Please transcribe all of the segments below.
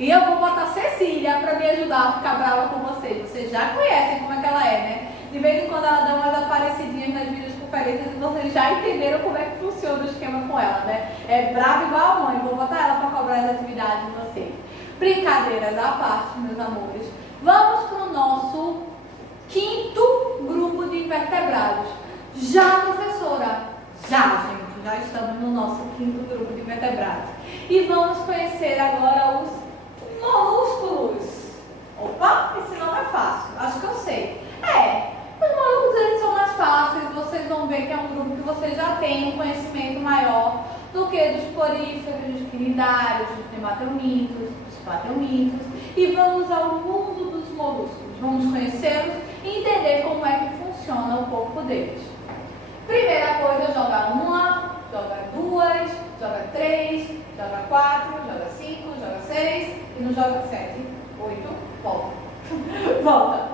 E eu vou botar Cecília para me ajudar a ficar brava com vocês. Vocês já conhecem como é que ela é, né? De vez em quando ela dá umas aparecidinhas nas videoconferências e vocês já entenderam como é que funciona o esquema com ela, né? É brava igual a mãe. Vou botar ela para cobrar as atividades de vocês. Brincadeiras à parte, meus amores. Vamos para o nosso 5º grupo de invertebrados. Já, professora? Já, gente. Já estamos no nosso 5º grupo de invertebrados. E vamos conhecer agora os molúsculos. Opa, esse nome é fácil. Acho que eu sei. Os molúsculos eles são mais fáceis. Vocês vão ver que é um grupo que vocês já têm um conhecimento maior do que dos poríferos, dos quinidários, dos nematelmintos, dos patelmintos. E vamos ao mundo dos molúsculos. Vamos conhecê-los e entender como é que funciona o corpo deles. Primeira coisa, joga 1, joga 2, joga 3, joga 4, joga 5, joga 6 e não joga 7, 8, volta. Volta.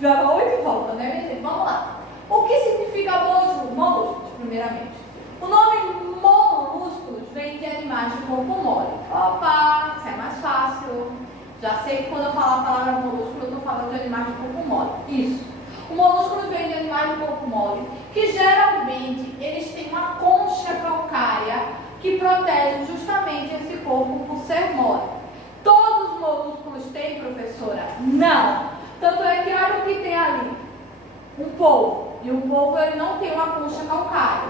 Joga 8 e volta, né, minha gente? Vamos lá. O que significa molúsculos, primeiramente? O nome molúsculos vem de animais de corpo mole. Opa, isso é mais fácil. Já sei que quando eu falar a palavra molúsculo, eu estou falando de animais de corpo mole. Isso. O molúsculo vem de animais de corpo mole, que geralmente eles têm uma concha calcária que protege justamente esse corpo por ser mole. Todos os molúsculos têm, professora? Não! Tanto é que olha o que tem ali. Um polvo. E o polvo ele não tem uma concha calcária.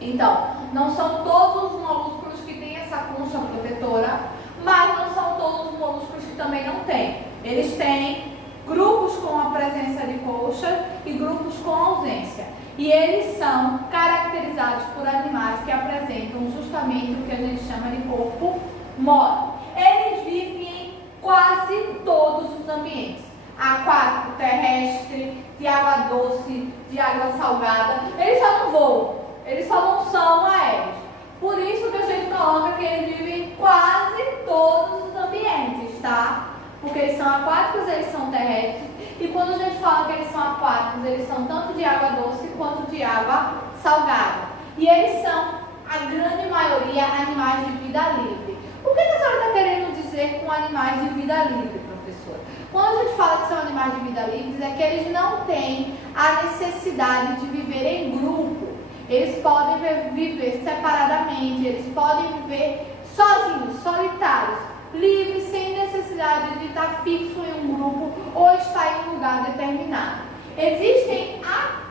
Então, não são todos os molúsculos que têm essa concha protetora, mas não são todos os molúsculos que também não têm. Eles têm grupos com a presença de concha e grupos com ausência. E eles são caracterizados por animais que apresentam justamente o que a gente chama de corpo mole. Eles vivem em quase todos os ambientes. Aquático, terrestre, de água doce, de água salgada. Eles só não voam, eles só não são aéreos. Por isso que a gente coloca que eles vivem em quase todos os ambientes, tá? Porque eles são aquáticos, eles são terrestres. E quando a gente fala que eles são aquáticos, eles são tanto de água doce quanto de água salgada. E eles são, a grande maioria, animais de vida livre. O que a senhora está querendo dizer com animais de vida livre, professora? Quando a gente fala que são animais de vida livre, é que eles não têm a necessidade de viver em grupo. Eles podem viver separadamente, eles podem viver sozinhos, solitários, livres, sem necessidade de estar fixo em um grupo ou estar em um lugar determinado. Existem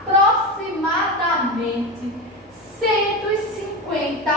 aproximadamente 150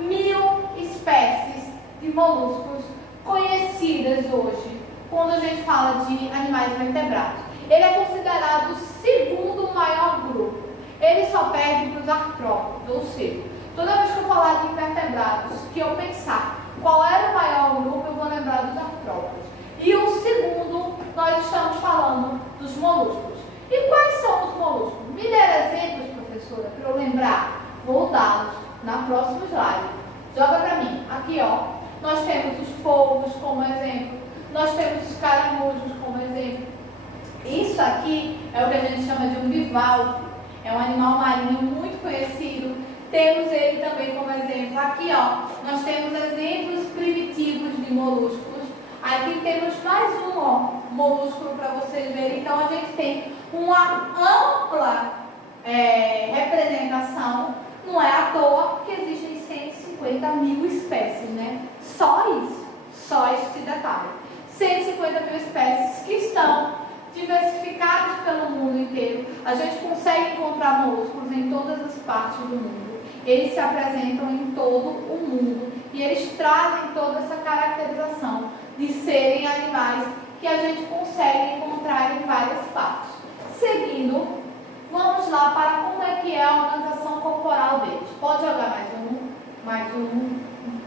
mil espécies de moluscos conhecidas hoje, quando a gente fala de animais vertebrados. Ele é considerado o 2º maior grupo. Ele só perde para os artrópodes, ou seja, toda vez que eu falar de invertebrados, que eu pensar qual era o maior grupo, eu vou lembrar dos artrópodes. E o segundo, nós estamos falando dos molúsculos. E quais são os molúsculos? Me der exemplos, professora, para eu lembrar. Vou dá-los na próxima slide. Joga para mim. Aqui, ó. Nós temos os polvos como exemplo. Nós temos os caramujos como exemplo. Isso aqui é o que a gente chama de um bivalve. É um animal marinho muito conhecido. Temos ele também como exemplo. Aqui, ó, nós temos exemplos primitivos de molúsculos. Aqui temos mais um, ó, molúsculo para vocês verem. Então, a gente tem uma ampla representação. Não é à toa que existem 150 mil espécies, né? Só isso. Só este detalhe. 150 mil espécies que estão diversificados pelo mundo inteiro. A gente consegue encontrar molúsculos em todas as partes do mundo. Eles se apresentam em todo o mundo e eles trazem toda essa caracterização de serem animais que a gente consegue encontrar em várias partes. Seguindo, vamos lá para como é que é a organização corporal deles. Pode jogar mais um,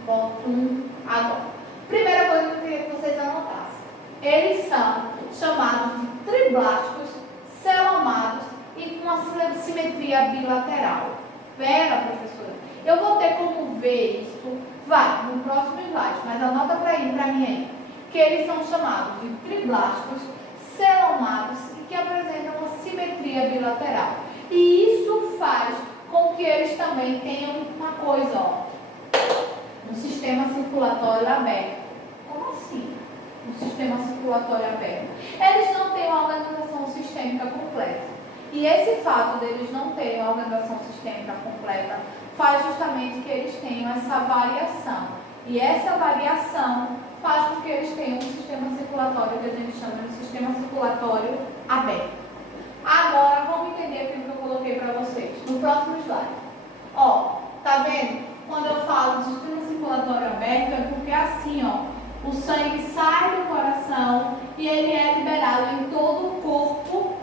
ponto um, agora. Primeira coisa que eu queria que vocês anotassem. Eles são chamados de triblásticos, celomados e com uma simetria bilateral. Pera, professora, eu vou ter como ver isso, vai, no próximo slide, mas anota para mim aí, que eles são chamados de triblásticos, celomados e que apresentam uma simetria bilateral. E isso faz com que eles também tenham uma coisa, ó, um sistema circulatório aberto. Como assim? assim, um sistema circulatório aberto? Eles não têm uma organização sistêmica completa. E esse fato deles não terem uma organização sistêmica completa faz justamente que eles tenham essa variação. E essa variação faz com que eles tenham um sistema circulatório que a gente chama de sistema circulatório aberto. Agora, vamos entender aquilo que eu coloquei para vocês no próximo slide. Ó, tá vendo? Quando eu falo de sistema circulatório aberto, é porque assim, ó, o sangue sai do coração e ele é liberado em todo o corpo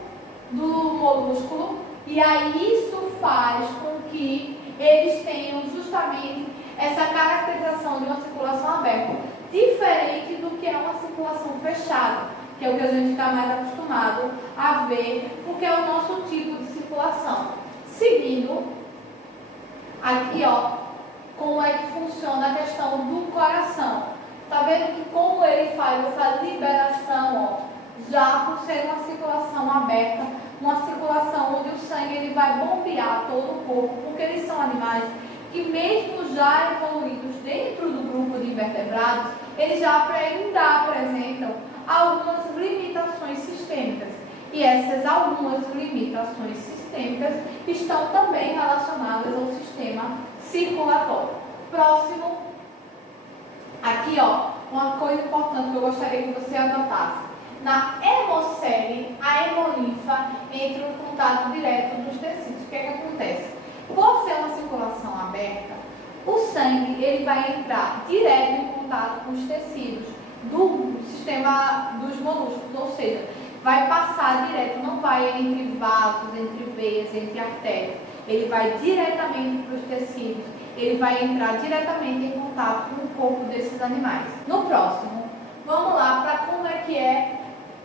do molúsculo, e aí isso faz com que eles tenham justamente essa caracterização de uma circulação aberta, diferente do que é uma circulação fechada, que é o que a gente está mais acostumado a ver, porque é o nosso tipo de circulação. Seguindo, aqui, ó, como é que funciona a questão do coração. Tá vendo que como ele faz essa liberação, ó, já por ser uma circulação aberta, uma circulação onde o sangue ele vai bombear todo o corpo, porque eles são animais que mesmo já evoluídos dentro do grupo de invertebrados, eles já ainda apresentam algumas limitações sistêmicas. E essas algumas limitações sistêmicas estão também relacionadas ao sistema circulatório. Próximo, aqui ó, uma coisa importante que eu gostaria que você anotasse. Na hemocele, a hemolinfa entra em contato direto dos tecidos. O que é que acontece? Por ser uma circulação aberta, o sangue ele vai entrar direto em contato com os tecidos do sistema dos molúsculos, ou seja, vai passar direto, não vai entre vasos, entre veias, entre artérias. Ele vai diretamente para os tecidos, ele vai entrar diretamente em contato com o corpo desses animais. No próximo, vamos lá para como é que é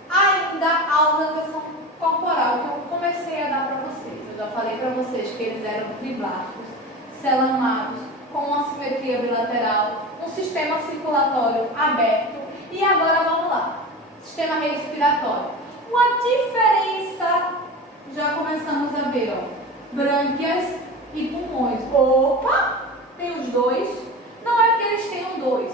ainda a organização corporal que eu comecei a dar para vocês. Eu já falei para vocês que eles eram triblásticos, celamados, com uma simetria bilateral, um sistema circulatório aberto. E agora vamos lá, sistema respiratório. Uma diferença, já começamos a ver, ó, brânquias e pulmões. Opa, tem os dois? Não é que eles tenham dois.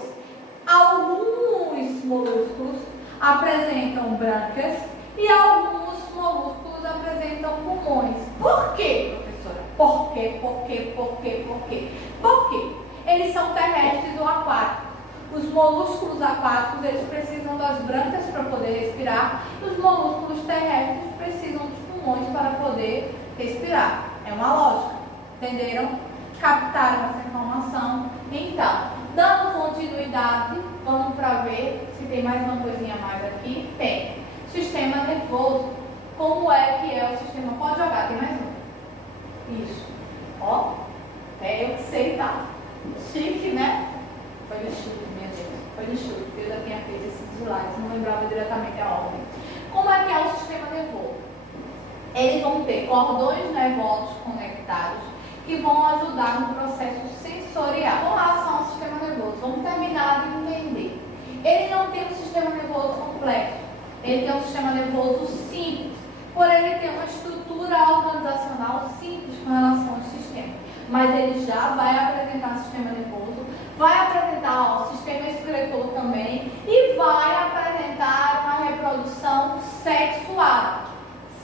Alguns molúsculos apresentam brânquias e alguns molúsculos apresentam pulmões. Por quê, professora? Por quê? Porque eles são terrestres ou aquáticos. Os molúsculos aquáticos, eles precisam das brânquias para poder respirar. E os molúsculos terrestres precisam dos pulmões para poder respirar. É uma lógica. Entenderam? Captaram essa informação? Então, dando continuidade, vamos para ver se tem mais uma coisinha a mais aqui. Tem. Sistema nervoso. Como é que é o sistema? Pode jogar, tem mais um. Isso. Ó. Eu sei, tá? Chique, né? Foi no chute, minha gente. Foi no chute. Eu já tinha feito esses slides, não lembrava diretamente a ordem. Como é que é o sistema nervoso? Eles vão ter cordões nervosos conectados que vão ajudar no processo sensorial. Com relação ao sistema nervoso, vamos terminar de entender. Ele não tem um sistema nervoso complexo. Ele tem um sistema nervoso simples. Porém, ele tem uma estrutura organizacional simples com relação ao sistema. Mas ele já vai apresentar sistema nervoso, vai apresentar o sistema excretor também e vai apresentar uma reprodução sexuada.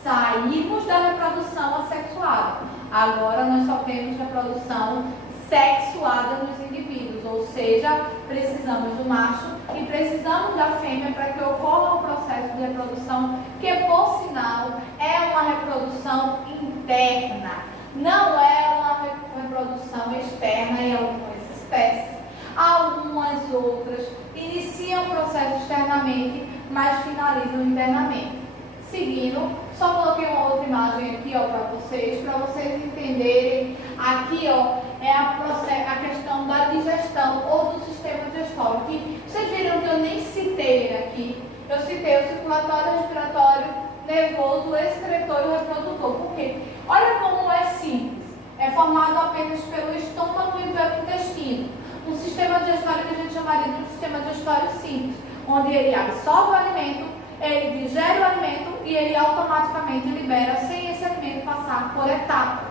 Saímos da reprodução assexuada. Agora nós só temos reprodução sexuada nos indivíduos, ou seja, precisamos do macho e precisamos da fêmea para que ocorra um processo de reprodução que, por sinal, é uma reprodução interna, não é uma reprodução externa em algumas espécies. Algumas outras iniciam o processo externamente, mas finalizam internamente. Seguindo, só coloquei uma outra imagem aqui para vocês entenderem. Aqui é a questão da digestão ou do sistema digestório. Que vocês viram que eu nem citei aqui. Eu citei o circulatório, respiratório, nervoso, excretor e reprodutor. Por quê? Olha como é simples. É formado apenas pelo estômago e pelo intestino. Um sistema digestório que a gente chamaria de um sistema digestório simples, onde ele absorve o alimento, ele digere o alimento e ele automaticamente libera sem esse alimento passar por etapa,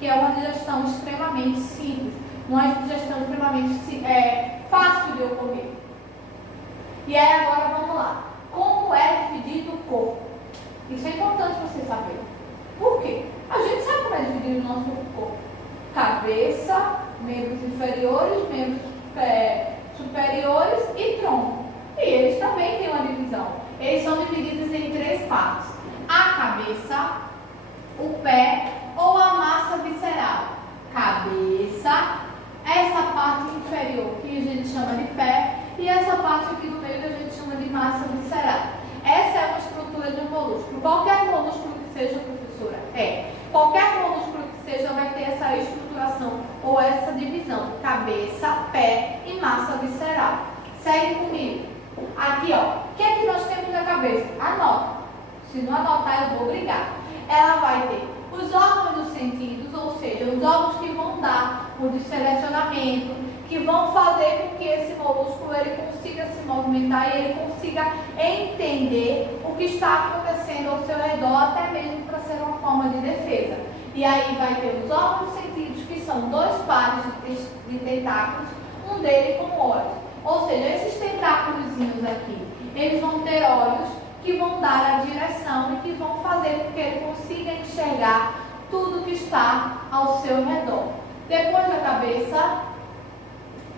que é uma digestão extremamente simples, uma digestão extremamente fácil de ocorrer. E aí agora vamos lá. Como é dividido o corpo? Isso é importante você saber. Por quê? A gente sabe como é dividido o nosso corpo. Cabeça, membros inferiores, membros superiores e tronco. E eles também têm uma divisão. Eles são divididos em 3 partes. A cabeça, o pé ou a massa visceral. Cabeça, essa parte inferior que a gente chama de pé e essa parte aqui do meio que a gente chama de massa visceral. Essa é uma estrutura de um molúsculo. Qualquer molúsculo que seja, professora, qualquer molúsculo que seja vai ter essa estruturação ou essa divisão. Cabeça, pé e massa visceral. Segue comigo. Aqui, ó. O que é que nós temos na cabeça? Anota. Se não anotar, eu vou brigar. Ela vai ter os órgãos dos sentidos, ou seja, os órgãos que vão dar o selecionamento, que vão fazer com que esse molúsculo ele consiga se movimentar e ele consiga entender o que está acontecendo ao seu redor, até mesmo para ser uma forma de defesa. E aí vai ter os órgãos dos sentidos, que são 2 pares de tentáculos, um deles com olhos. Ou seja, esses tentáculos aqui, eles vão ter olhos que vão dar a direção e que vão fazer com que ele consiga enxergar tudo que está ao seu redor. Depois da cabeça,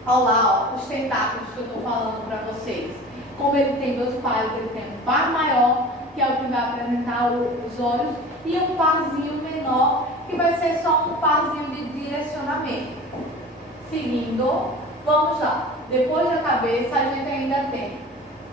olha lá, ó, os tentáculos que eu estou falando para vocês. Como ele tem 2 pares, ele tem um par maior, que é o que vai apresentar os olhos, e um parzinho menor, que vai ser só um parzinho de direcionamento. Seguindo, vamos lá. Depois da cabeça, a gente ainda tem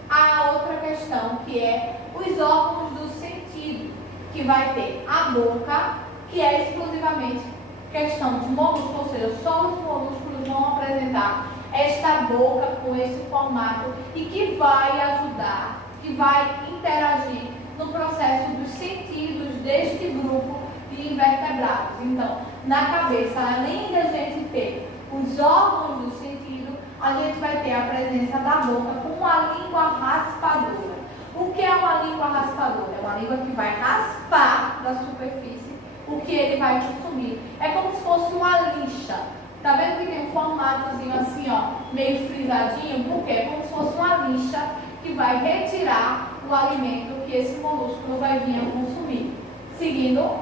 a outra questão, que é os órgãos do sentido, que vai ter a boca, que é exclusivamente questão de molúsculo, ou seja, só os molúsculos vão apresentar esta boca com esse formato e que vai ajudar, que vai interagir no processo dos sentidos deste grupo de invertebrados. Então, na cabeça, além da gente ter os órgãos do sentido, a gente vai ter a presença da boca com uma língua raspadora. O que é uma língua raspadora? É uma língua que vai raspar da superfície o que ele vai consumir. É como se fosse uma lixa. Tá vendo que tem um formatozinho assim, ó, meio frisadinho? Por quê? É como se fosse uma lixa que vai retirar o alimento que esse molúsculo vai vir a consumir. Seguindo,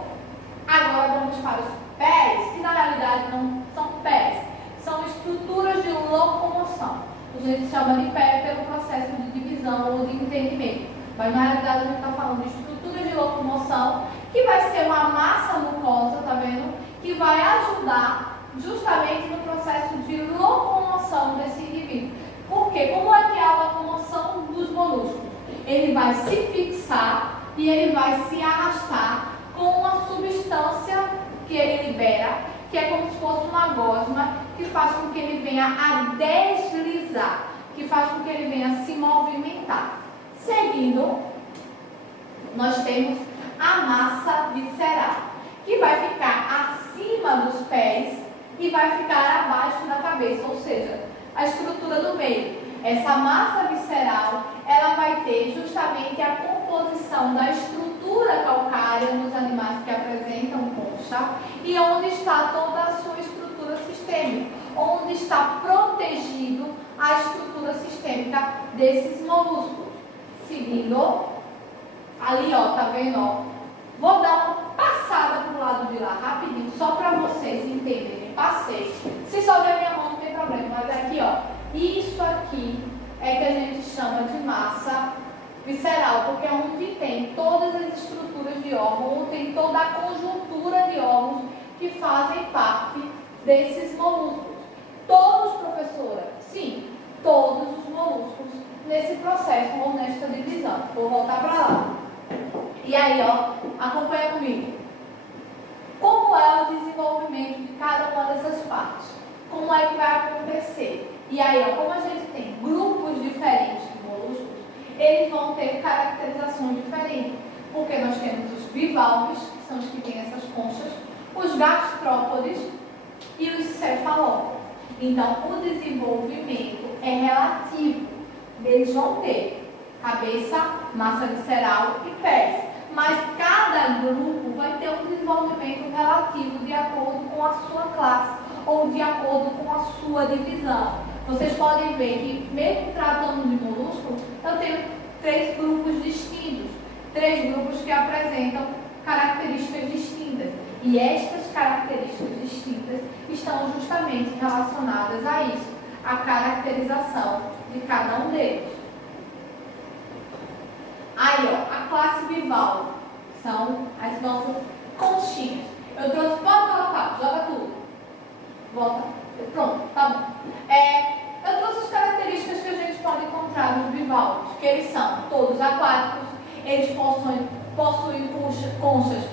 agora vamos para os pés, que na realidade não são pés, são estruturas de locomoção. A gente chama de pé pelo processo de divisão ou de entendimento. Mas na realidade a gente está falando de estrutura de locomoção, que vai ser uma massa mucosa, tá vendo? Que vai ajudar justamente no processo de locomoção desse indivíduo. Porque como é que é a locomoção dos molúsculos? Ele vai se fixar e ele vai se arrastar com uma substância que ele libera, que é como se fosse uma gosma, que faz com que ele venha a deslizar, que faz com que ele venha a se movimentar. Seguindo, nós temos a massa visceral, que vai ficar acima dos pés e vai ficar abaixo da cabeça, ou seja, a estrutura do meio. Essa massa visceral, ela vai ter justamente a composição da estrutura calcária nos animais que apresentam concha e onde está toda a sua estrutura sistêmica, onde está protegido a estrutura sistêmica desses molúsculos. Seguindo, ali ó, tá vendo ó? Vou dar uma passada pro lado de lá rapidinho, só para vocês entenderem. Passei. Se só ver minha mão não tem problema, mas aqui ó, isso aqui é que a gente chama de massa visceral, porque é onde tem todas as estruturas de órgão, onde tem toda a conjuntura de órgãos que fazem parte desses molúsculos. Todos, professora? Sim, todos os molúsculos nesse processo ou nesta divisão. Vou voltar para lá. E aí, ó, acompanha comigo. Como é o desenvolvimento de cada uma dessas partes? Como é que vai acontecer? E aí, ó, como a gente tem grupos diferentes de molúsculos, eles vão ter caracterizações diferentes. Porque nós temos os bivalves, que são os que têm essas conchas, os gastrópodes e os cefalópodes. Então, o desenvolvimento é relativo. Eles vão ter cabeça, massa visceral e pés. Mas cada grupo vai ter um desenvolvimento relativo de acordo com a sua classe ou de acordo com a sua divisão. vocês podem ver que, mesmo tratando de molúsculo, eu tenho 3 grupos distintos, 3 grupos que apresentam características distintas. E estas características distintas estão justamente relacionadas a isso, a caracterização de cada um deles. Aí, ó, a classe bivalve são as nossas conchinhas. Eu trouxe, pode colocar, joga tudo. Volta. Pronto, tá bom. Eu trouxe as características que a gente pode encontrar nos bivalves, que eles são todos aquáticos, eles possuem conchas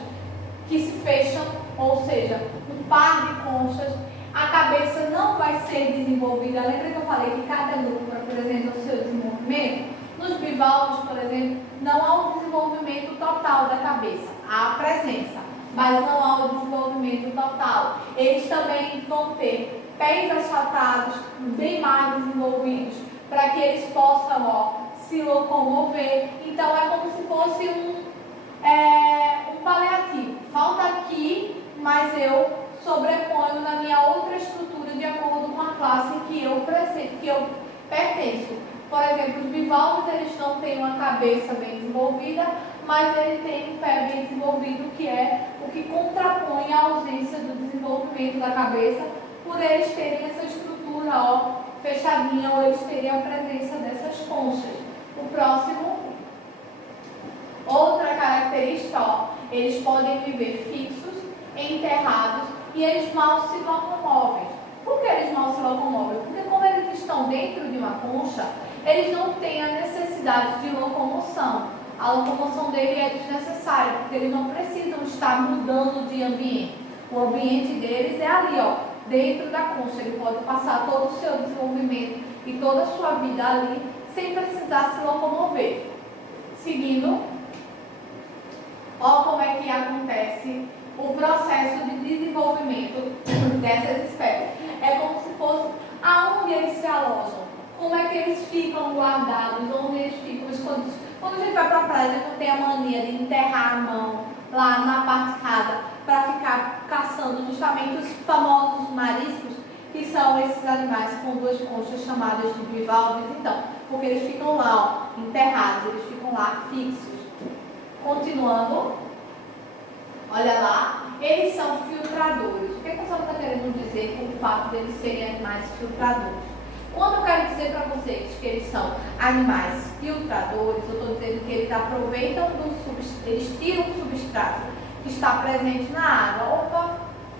que se fecham, ou seja, um par de conchas. A cabeça não vai ser desenvolvida. Lembra que eu falei que cada grupo apresenta o seu desenvolvimento? Nos bivalves, por exemplo, não há um desenvolvimento total da cabeça. Há a presença, mas não há o desenvolvimento total. Eles também vão ter pés achatados, bem mais desenvolvidos, para que eles possam, ó, se locomover. Então, é como se fosse um paliativo. Falta aqui, mas eu sobreponho na minha outra estrutura de acordo com a classe que eu pertenço. Por exemplo, os bivalves, eles não têm uma cabeça bem desenvolvida, mas ele tem um pé bem desenvolvido, que é o que contrapõe a ausência do desenvolvimento da cabeça, por eles terem essa estrutura, ó, fechadinha, ou eles terem a presença dessas conchas. O próximo, outra característica, ó, eles podem viver fixos, enterrados, e eles mal se locomovem. Por que eles mal se locomovem? Porque como eles estão dentro de uma concha, eles não têm a necessidade de locomoção. A locomoção dele é desnecessária, porque eles não precisam estar mudando de ambiente. O ambiente deles é ali, ó, dentro da concha. Ele pode passar todo o seu desenvolvimento e toda a sua vida ali, sem precisar se locomover. Seguindo, ó como é que acontece o processo de desenvolvimento dessas espécies. É como se fosse aonde eles se alojam, como é que eles ficam guardados, onde eles ficam escondidos. Quando a gente vai para a praia, a gente não tem a mania de enterrar a mão lá na parte rasa para ficar caçando justamente os famosos mariscos, que são esses animais com 2 conchas chamadas de bivalves. Então, porque eles ficam lá, ó, enterrados, eles ficam lá fixos. Continuando, olha lá, eles são filtradores. O que a pessoa está querendo dizer com o fato de eles serem animais filtradores? Quando eu quero dizer para vocês que eles são animais filtradores, eu estou dizendo que eles aproveitam eles tiram o substrato que está presente na água. Opa,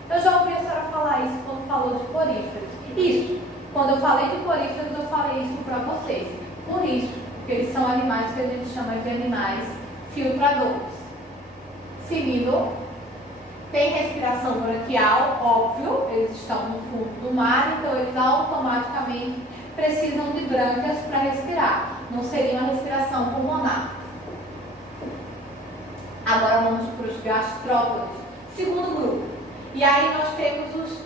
eu já ouvi a senhora falar isso quando falou de poríferos. Isso, quando eu falei de poríferos, eu falei isso para vocês. Por isso, porque eles são animais que a gente chama de animais filtradores. Seguindo, tem respiração branquial, óbvio, eles estão no fundo do mar, então eles automaticamente precisam de brânquias para respirar. Não seria uma respiração pulmonar. Agora vamos para os gastrópodes, segundo grupo. E aí nós temos os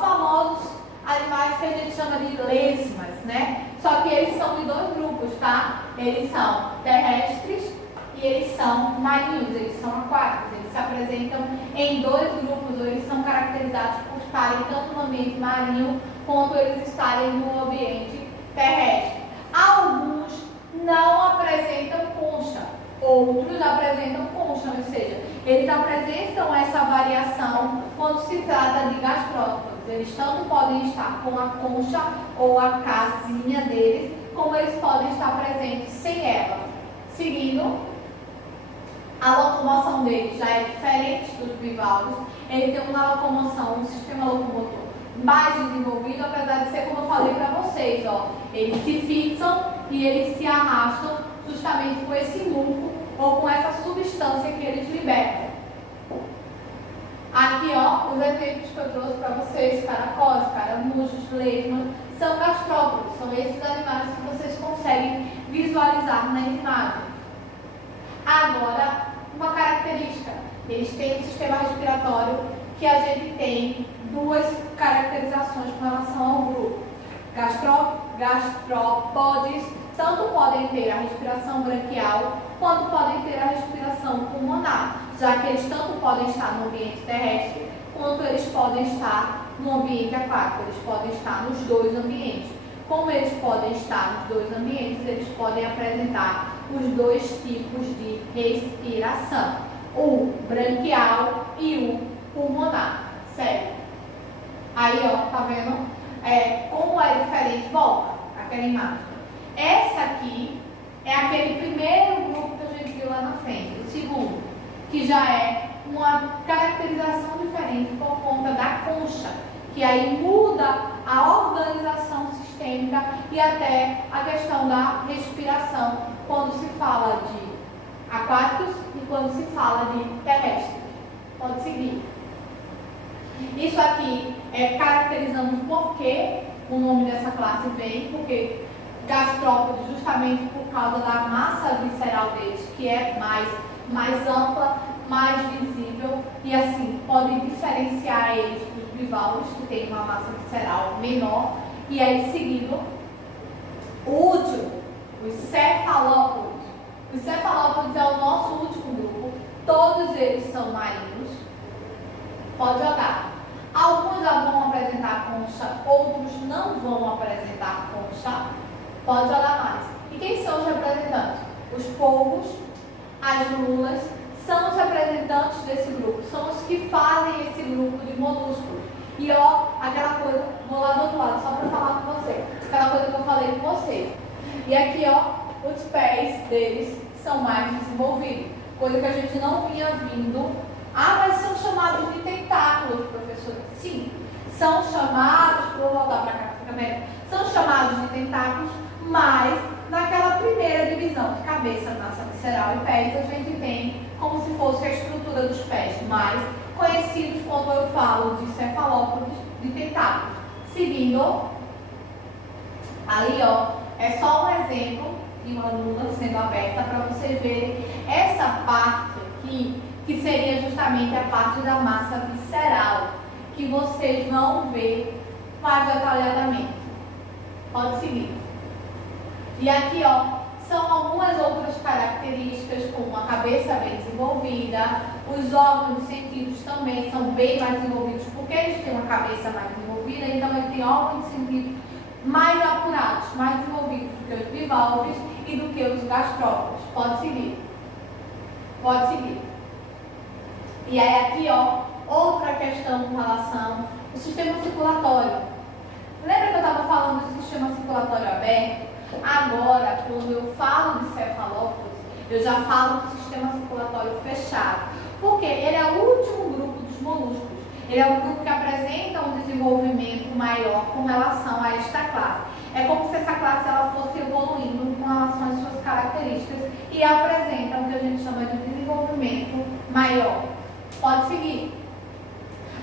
famosos animais que a gente chama de lesmas, né? Só que eles são de 2 grupos, tá? Eles são terrestres e eles são marinhos, eles são aquáticos. Eles se apresentam em 2 grupos, ou eles são caracterizados por estarem tanto no ambiente marinho quanto eles estarem no ambiente terrestre. Alguns não apresentam concha, outros apresentam concha, ou seja, eles apresentam essa variação quando se trata de gastrópodes. Eles tanto podem estar com a concha ou a casinha deles, como eles podem estar presentes sem ela. Seguindo, a locomoção dele já é diferente dos bivalves. Ele tem uma locomoção, um sistema locomotor mais desenvolvido, apesar de ser, como eu falei para vocês, ó, eles se fixam e eles se arrastam justamente com esse muco ou com essa substância que eles libertam. Aqui, ó, os exemplos que eu trouxe para vocês: caracóis, caramujos, lesmas, são gastrópodes. São esses animais que vocês conseguem visualizar nas imagens. Agora, uma característica: eles têm um sistema respiratório que a gente tem 2 caracterizações com relação ao grupo. Gastrópodes tanto podem ter a respiração branquial quanto podem ter a respiração pulmonar, já que eles tanto podem estar no ambiente terrestre quanto eles podem estar no ambiente aquático, eles podem estar nos dois ambientes. Como eles podem estar nos dois ambientes, eles podem apresentar os dois tipos de respiração, o branquial e o pulmonar, certo? Aí, ó, tá vendo? Como é diferente? Volta aquela imagem. Essa aqui é aquele primeiro grupo que a gente viu lá na frente. O segundo, que já é uma caracterização diferente por conta da concha, que aí muda a organização sistêmica e até a questão da respiração, quando se fala de aquáticos e quando se fala de terrestres. Pode seguir. Isso aqui caracterizando por que o nome dessa classe vem, porque gastrópodes, justamente por causa da massa visceral deles, que é mais ampla, mais visível, e assim pode diferenciar eles dos bivalves, que tem uma massa visceral menor. E aí, seguindo, o último, os cefalópodes. Os cefalópodes é o nosso último grupo, todos eles são marinhos. Pode jogar. Alguns vão apresentar concha, outros não vão apresentar concha. Pode jogar mais. E quem são os representantes? Os polvos, as lulas, são os representantes desse grupo, são os que fazem esse grupo de molluscos. E ó, aquela coisa, vou lá do outro lado só para falar com você, aquela coisa que eu falei com você. E aqui, ó, os pés deles são mais desenvolvidos, coisa que a gente não vinha vindo. Ah, mas são chamados de tentáculos, professora. Sim, são chamados, vou voltar para cá, fica melhor. São chamados de tentáculos, mas naquela primeira divisão de cabeça, massa visceral e pés, a gente tem como se fosse a estrutura dos pés, mais conhecidos quando eu falo de cefalópodes, de tentáculos. Seguindo, ali, ó, é só um exemplo de uma lula sendo aberta para vocês verem essa parte aqui, que seria justamente a parte da massa visceral, que vocês vão ver mais detalhadamente. Pode seguir. E aqui, ó, são algumas outras características, como a cabeça bem desenvolvida, os órgãos de sentidos também são bem mais desenvolvidos, porque eles têm uma cabeça mais desenvolvida, então eles têm órgãos de sentidos mais apurados, mais desenvolvidos do que os bivalves e do que os gastrópodes. Pode seguir. Pode seguir. E aí aqui, ó, outra questão com relação ao sistema circulatório. Lembra que eu estava falando do sistema circulatório aberto? Agora, quando eu falo de cefalópodes, eu já falo do sistema circulatório fechado. Porque ele é o último grupo dos moluscos. Ele é o grupo que apresenta um desenvolvimento maior com relação a esta classe. É como se essa classe ela fosse evoluindo com relação às suas características e apresenta o que a gente chama de desenvolvimento maior. Pode seguir.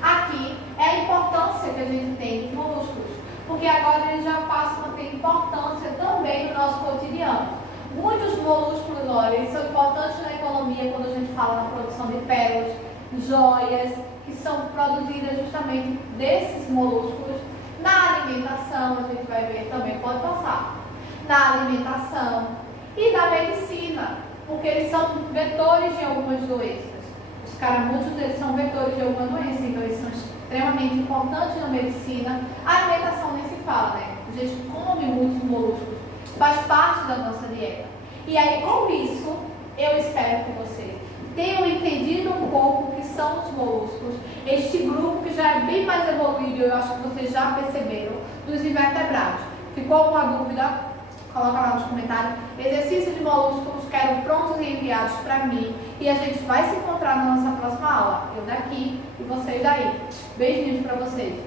Aqui é a importância que a gente tem de molúsculos, porque agora eles já passam a ter importância também no nosso cotidiano. Muitos molúsculos, olha, eles são importantes na economia quando a gente fala na produção de pérolas, joias, que são produzidas justamente desses molúsculos. Na alimentação, a gente vai ver também, pode passar, na alimentação e na medicina, porque eles são vetores de algumas doenças. Os caramujos, eles são vetores de alguma doença, então eles são extremamente importantes na medicina. A alimentação nem se fala, né? A gente come muitos molúsculos, faz parte da nossa dieta. E aí, com isso, eu espero que vocês tenham entendido um pouco o que são os molúsculos, este grupo que já é bem mais evoluído, eu acho que vocês já perceberam, dos invertebrados. Ficou alguma dúvida? Coloca lá nos comentários. Exercício de molúsculos, quero prontos e enviados para mim. E a gente vai se encontrar na nossa próxima aula. Eu daqui e vocês daí. Beijinhos para vocês.